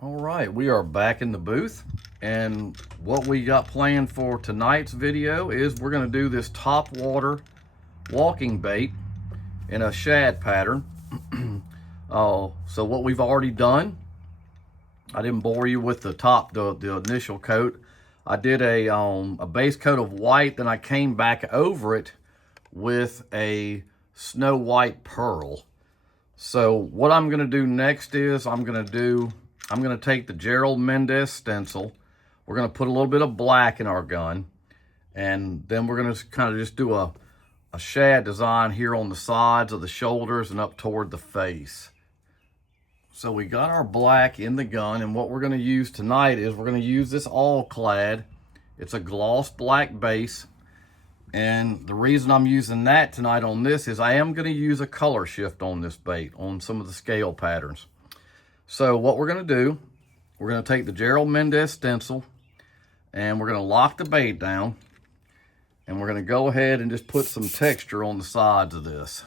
All right, we are back in the booth, and what we got planned for tonight's video is we're going to do this Topwater walking bait in a shad pattern. So what we've already done, I didn't bore you with the initial coat. I did a base coat of white, then I came back over it with a snow white pearl. So what I'm going to do next is I'm going to take the Gerald Mendez stencil. We're going to put a little bit of black in our gun, and then we're going to kind of just do a shad design here on the sides of the shoulders and up toward the face. So we got our black in the gun, and what we're going to use tonight is we're going to use this all clad. It's a gloss black base, and the reason I'm using that tonight on this is I am going to use a color shift on this bait on some of the scale patterns. So what we're going to do, we're going to take the Gerald Mendez stencil, and we're going to lock the bait down, and we're going to go ahead and just put some texture on the sides of this.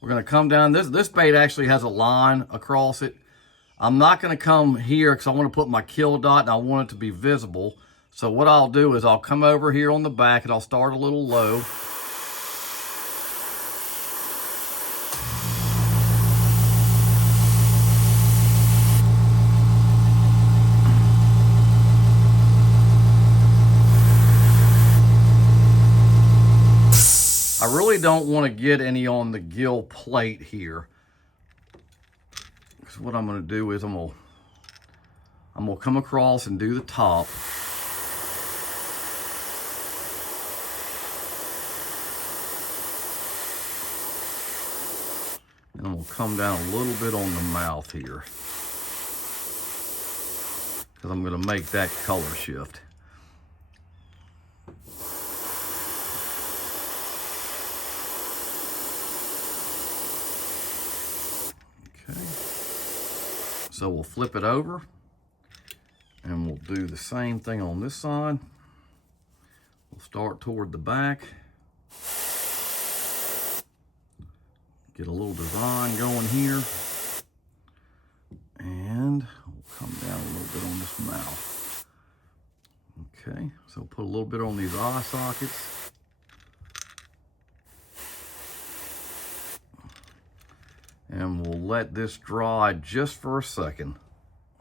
We're going to come down. This bait actually has a line across it. I'm not going to come here because I want to put my kill dot and I want it to be visible. So what I'll do is I'll come over here on the back and I'll start a little low. I really don't want to get any on the gill plate here. Because what I'm going to do is I'm going to come across and do the top. And I'm going to come down a little bit on the mouth here. Because I'm going to make that color shift. So we'll flip it over and we'll do the same thing on this side. We'll start toward the back. Get a little design going here. And we'll come down a little bit on this mouth. Okay, so put a little bit on these eye sockets. And we'll let this dry just for a second.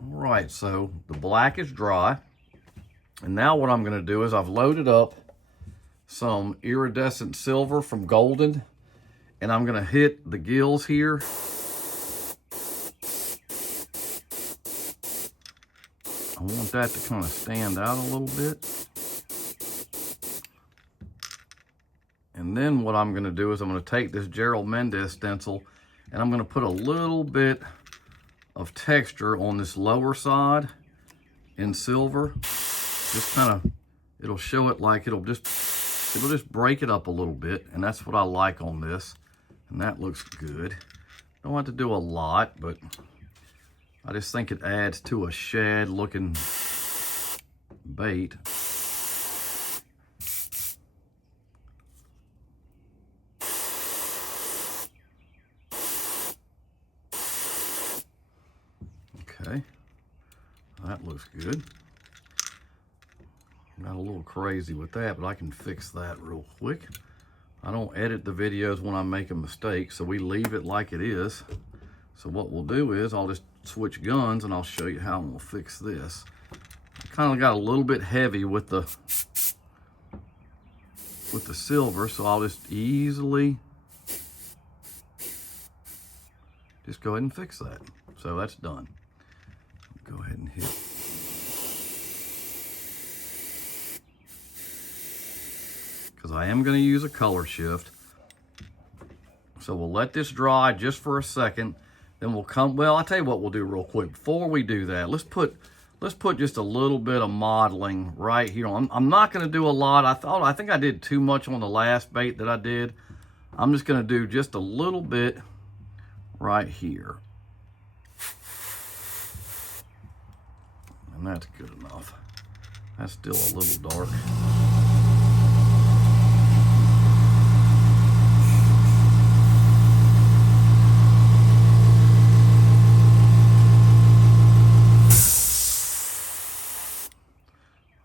All right, so the black is dry. And now what I'm gonna do is I've loaded up some iridescent silver from Golden, and I'm gonna hit the gills here. I want that to kind of stand out a little bit. And then what I'm gonna do is I'm gonna take this Gerald Mendez stencil and I'm going to put a little bit of texture on this lower side in silver. Just kind of, it'll show it like it'll just break it up a little bit. And that's what I like on this. And that looks good. Don't have to do a lot, but I just think it adds to a shad looking bait. Okay, that looks good. Got a little crazy with that, but I can fix that real quick. I don't edit the videos when I make a mistake, so we leave it like it is. So what we'll do is I'll just switch guns and I'll show you how I'm gonna fix this. I kind of got a little bit heavy with the silver, so I'll just easily just go ahead and fix that. So that's done. Go ahead and hit. Because I am going to use a color shift. So we'll let this dry just for a second. Then we'll come, well, I'll tell you what we'll do real quick. Before we do that, let's put just a little bit of modeling right here. I'm not going to do a lot. I think I did too much on the last bait that I did. I'm just going to do just a little bit right here. And that's good enough. That's still a little dark.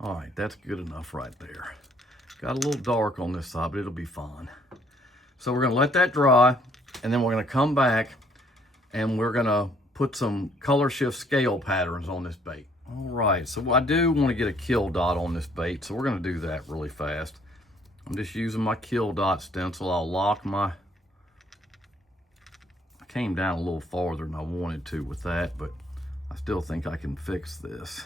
All right, that's good enough right there. Got a little dark on this side, but it'll be fine. So we're gonna let that dry, and then we're gonna come back and we're gonna put some color shift scale patterns on this bait. All right, so I do wanna get a kill dot on this bait, so we're gonna do that really fast. I'm just using my kill dot stencil. I'll lock my, I came down a little farther than I wanted to with that, but I still think I can fix this.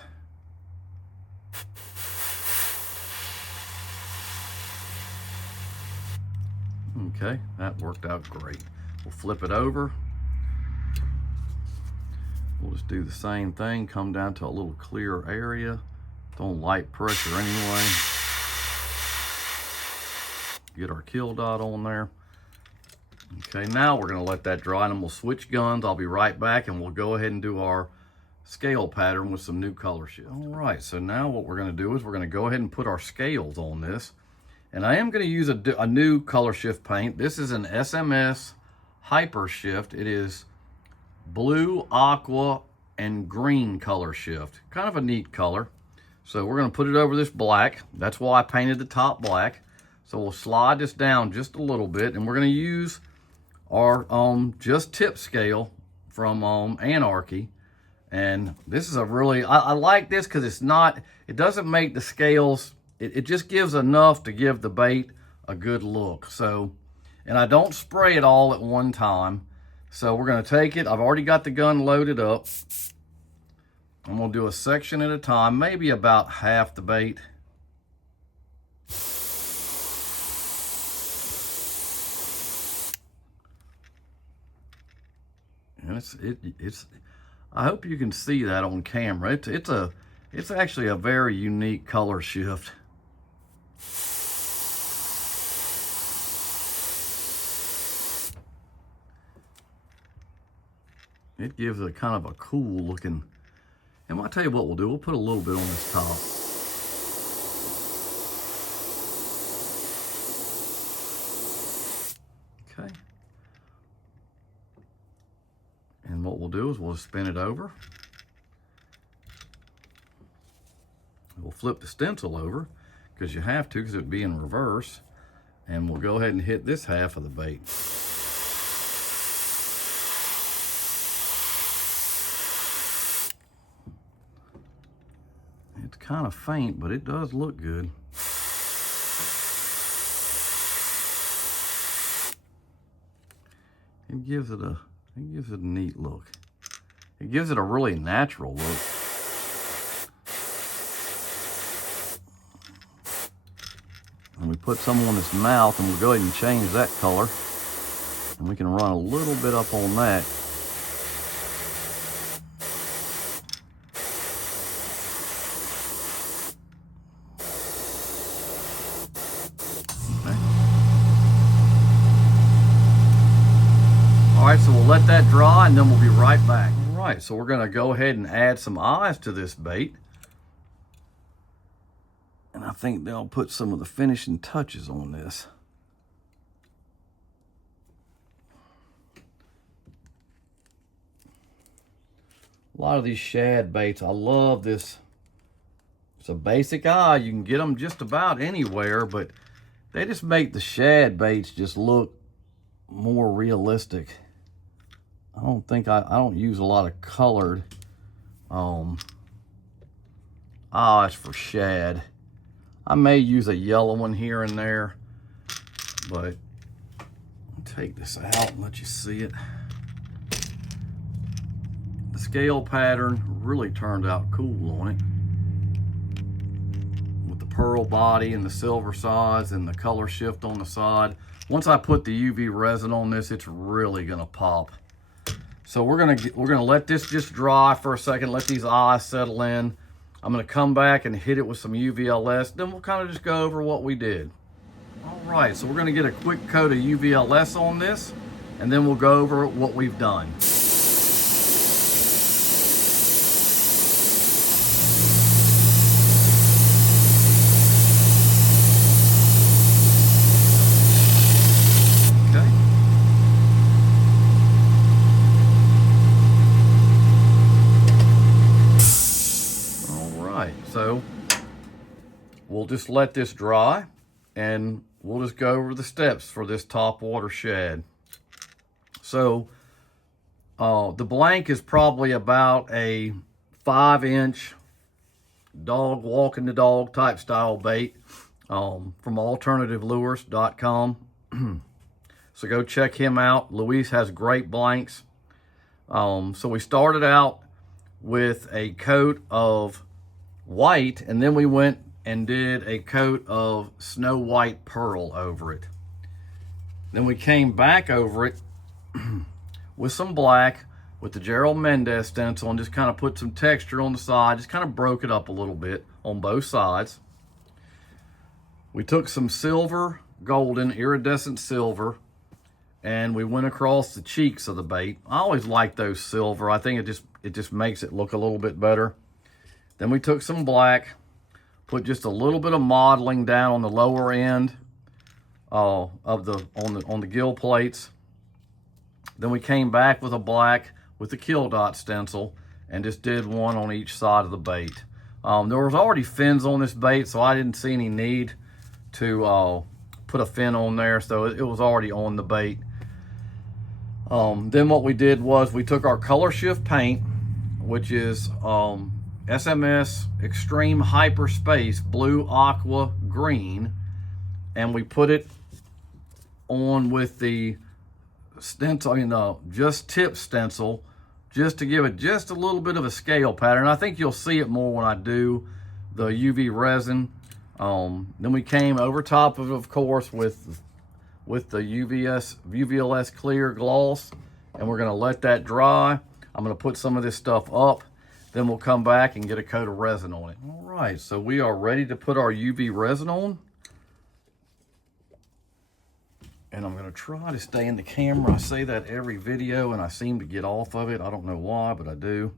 Okay, that worked out great. We'll flip it over. We'll just do the same thing, come down to a little clearer area. Don't light pressure anyway. Get our kill dot on there. Okay, now we're gonna let that dry and then we'll switch guns. I'll be right back and we'll go ahead and do our scale pattern with some new color shift. All right, so now what we're gonna do is we're gonna go ahead and put our scales on this. And I am gonna use a new color shift paint. This is an SMS Hyper Shift. It is blue, aqua, and green color shift. Kind of a neat color. So we're gonna put it over this black. That's why I painted the top black. So we'll slide this down just a little bit, and we're gonna use our just tip scale from Anarchy. And this is a really, I like this because it's not, it doesn't make the scales, it just gives enough to give the bait a good look. So, and I don't spray it all at one time. So we're gonna take it, I've already got the gun loaded up. I'm gonna do a section at a time, maybe about half the bait. And it's I hope you can see that on camera. It's actually a very unique color shift. It gives a kind of a cool looking, and I'll tell you what we'll do, we'll put a little bit on this top. Okay. And what we'll do is we'll spin it over. We'll flip the stencil over because you have to, because it would be in reverse. And we'll go ahead and hit this half of the bait. It's kind of faint, but it does look good. It gives it a neat look. It gives it a really natural look. And we put some on his mouth, and we'll go ahead and change that color. And we can run a little bit up on that. All right, so we'll let that dry and then we'll be right back. All right, so we're gonna go ahead and add some eyes to this bait. And I think they'll put some of the finishing touches on this. A lot of these shad baits, I love this. It's a basic eye. You can get them just about anywhere, but they just make the shad baits just look more realistic. I don't use a lot of colored eyes for shad. I may use a yellow one here and there, but I'll take this out and let you see it. The scale pattern really turned out cool on it. With the pearl body and the silver sides and the color shift on the side. Once I put the UV resin on this, it's really gonna pop. So we're gonna let this just dry for a second, let these eyes settle in. I'm gonna come back and hit it with some UVLS, then we'll kind of just go over what we did. All right, so we're gonna get a quick coat of UVLS on this, and then we'll go over what we've done. So we'll just let this dry and we'll just go over the steps for this top water shad. So the blank is probably about a 5-inch dog walking the dog type style bait from alternativelures.com. So go check him out. Luis has great blanks. So we started out with a coat of white, and then we went and did a coat of snow white pearl over it. Then we came back over it with some black with the Gerald Mendez stencil and just kind of put some texture on the side, just kind of broke it up a little bit on both sides. We took some silver, golden, iridescent silver, and we went across the cheeks of the bait. I always like those silver. I think it just makes it look a little bit better. Then we took some black, put just a little bit of modeling down on the lower end on the gill plates. Then we came back with a black with the kill dot stencil and just did one on each side of the bait. There was already fins on this bait, so I didn't see any need to put a fin on there, so it was already on the bait. Then what we did was we took our color shift paint, which is SMS Extreme Hyperspace Blue Aqua Green, and we put it on with the stencil, just tip stencil, just to give it just a little bit of a scale pattern. I think you'll see it more when I do the UV resin. Then we came over top of course, with the UVLS clear gloss, and we're gonna let that dry. I'm gonna put some of this stuff up, then we'll come back and get a coat of resin on it. All right, so we are ready to put our UV resin on. And I'm gonna try to stay in the camera. I say that every video and I seem to get off of it. I don't know why, but I do.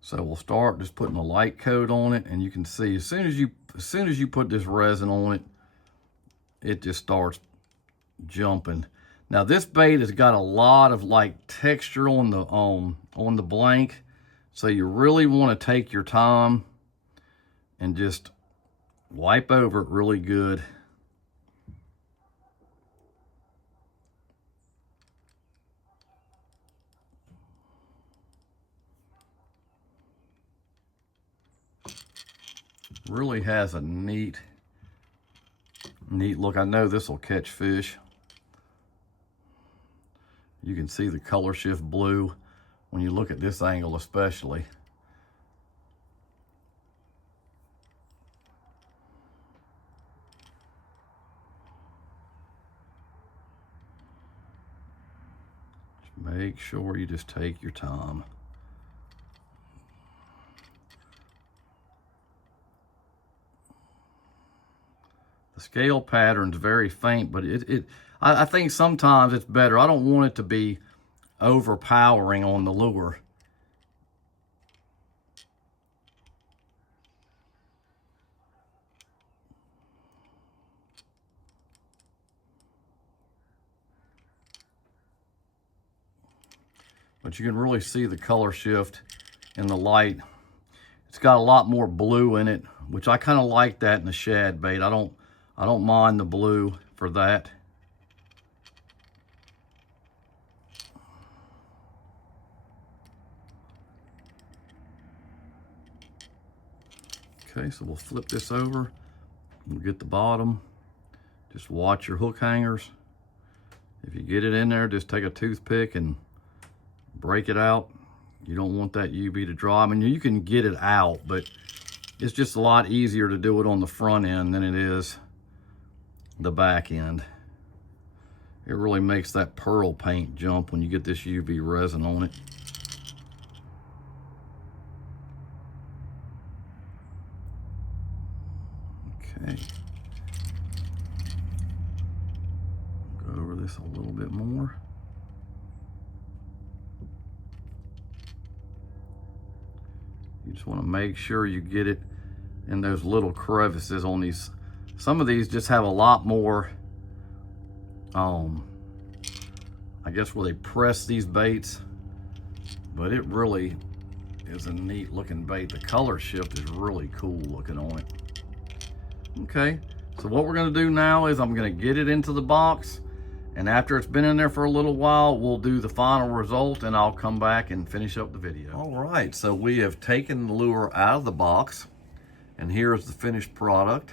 So we'll start just putting a light coat on it, and you can see as soon as you put this resin on it, it just starts jumping. Now this bait has got a lot of like texture on the blank, so you really want to take your time and just wipe over it really good. Really has a neat look. I know this will catch fish. You can see the color shift blue when you look at this angle especially. Just make sure you just take your time. The scale pattern's very faint, but I think sometimes it's better. I don't want it to be overpowering on the lure. But you can really see the color shift in the light. It's got a lot more blue in it, which I kind of like that in the shad bait. I don't mind the blue for that. Okay, so we'll flip this over. We'll get the bottom. Just watch your hook hangers. If you get it in there, just take a toothpick and break it out. You don't want that UV to dry. I mean, you can get it out, but it's just a lot easier to do it on the front end than it is the back end. It really makes that pearl paint jump when you get this UV resin on it. Okay. Go over this a little bit more. You just want to make sure you get it in those little crevices on these. Some of these just have a lot more, I guess where they press these baits, but it really is a neat looking bait. The color shift is really cool looking on it. Okay, so what we're gonna do now is I'm gonna get it into the box, and after it's been in there for a little while, we'll do the final result and I'll come back and finish up the video. All right, so we have taken the lure out of the box, and here's the finished product.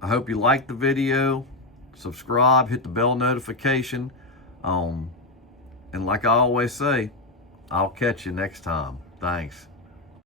I hope you liked the video. Subscribe, hit the bell notification. And like I always say, I'll catch you next time. Thanks.